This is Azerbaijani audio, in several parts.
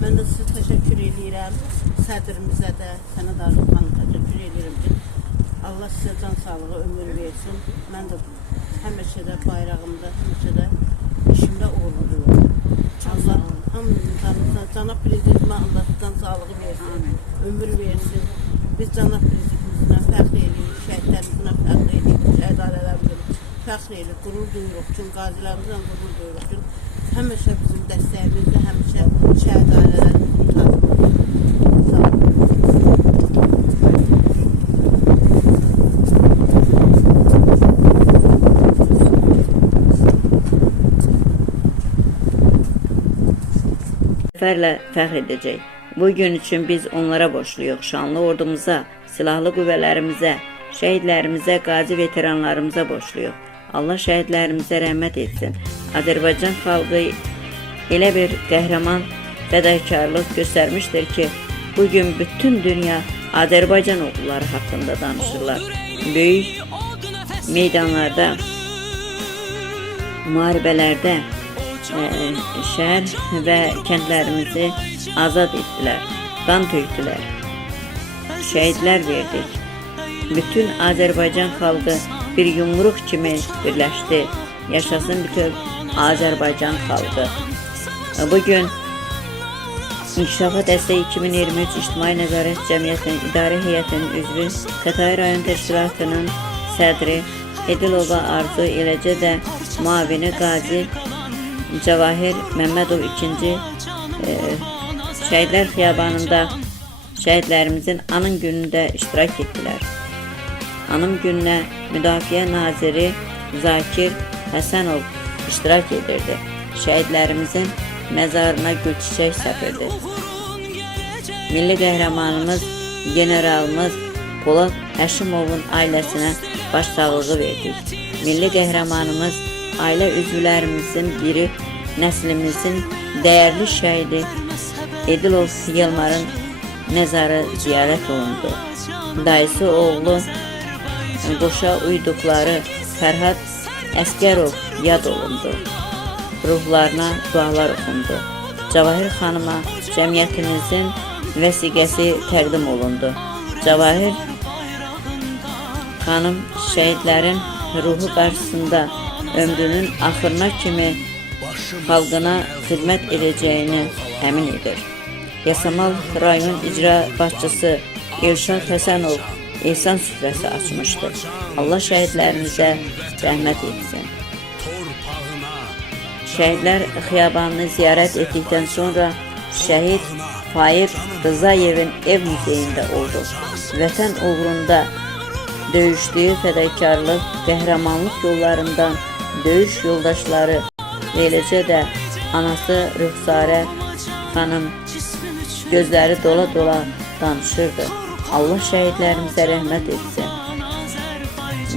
Mən də sizə təşəkkür edirəm. Sədrimizə də, Sənət Arzuxan'a təşəkkür edirəm ki, Allah sizə can sağlığı, ömür versin. Mən də həmişə də bayrağımda, həmişə də işimdə uğurluyum. Allah hamımızdan, cənab prezidentimə Allah can sağlığı versin, ömür versin. Biz cənab prezidentimizlə fəxr edirik, şəhidlərimizlə fəxr edirik, şəhid ailərimizlə fəxr edirik, qürur duyuruq ki, qazilərimizlə qürur duyuruq ki, həmişə bizim dəstəyimizdə, həmişə şəhid ailələrimiz sağ olun. Zəfərlə fəxr edəcək. Bu gün üçün biz onlara borçluyuq. Şanlı ordumuza, silahlı qüvvələrimizə, şəhidlərimizə, qazi veteranlarımıza borçluyuq. Allah şəhidlərimizə rəhmət etsin. Azərbaycan xalqı elə bir qəhrəman fədakarlıq göstərmişdir ki, bugün bütün dünya Azərbaycan oğulları haqqında danışırlar. Böyük meydanlarda, müharibələrdə şəhər və kəndlərimizi azad etdilər, qan tökdülər, şəhidlər verdik. Bütün Azərbaycan xalqı bir yumruq kimi birləşdi. Yaşasın bütün Azərbaycan xalqı. Bugün İnkişafa Dəstək 2023 İctimai Nəzarət Cəmiyyətinin İdarə Heyətinin üzvü, Xətai rayon təşkilatının sədri Edilova Arzu, eləcə də müavini qazi Cavahir Məmmədov ikinci Şəhidlər Xiyabanında şəhidlərimizin anım günündə iştirak etdilər. Anım gününə Müdafiə Naziri Zakir Həsənov iştirak edirdi. Şəhidlərimizin məzarına gül çiçək səpirdi. Milli qəhrəmanımız, generalımız Polad Həşimovun ailəsinə başsağlığı verdik. Milli qəhrəmanımız, ailə üzvlərimizin biri, nəslimizin dəyərli şəhidi Edilov Yılmarın məzarı ziyarət olundu. Dayısı oğlu qoşa uyduqları Fərhad Əskərov yad olundu. Ruhlarına dualar oxundu. Cavahir xanıma cəmiyyətimizin vəsiqəsi təqdim olundu. Cavahir xanım şəhidlərin ruhu qarşısında ömrünün axırına kimi xalqına xidmət edəcəyini əmin edir. Yasamal rayon icra başçısı Elşad Həsənov ehsan süfrəsi açmışdır. Allah şəhidlərimizə rəhmət etsin. Şəhidlər Xiyabanını ziyarət etdikdən sonra şəhid Faiq Rızayevin ev muzeyində oldu. Vətən uğrunda döyüşdüyü fədakarlıq, qəhrəmanlıq yollarından döyüş yoldaşları və eləcə də anası Rüxsarə xanım gözləri dola-dola danışırdı. Allah şəhidlərimizə rəhmət etsin.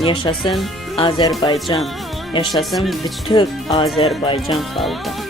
Yaşasın Azərbaycan, yaşasın bütün Azərbaycan xalqı.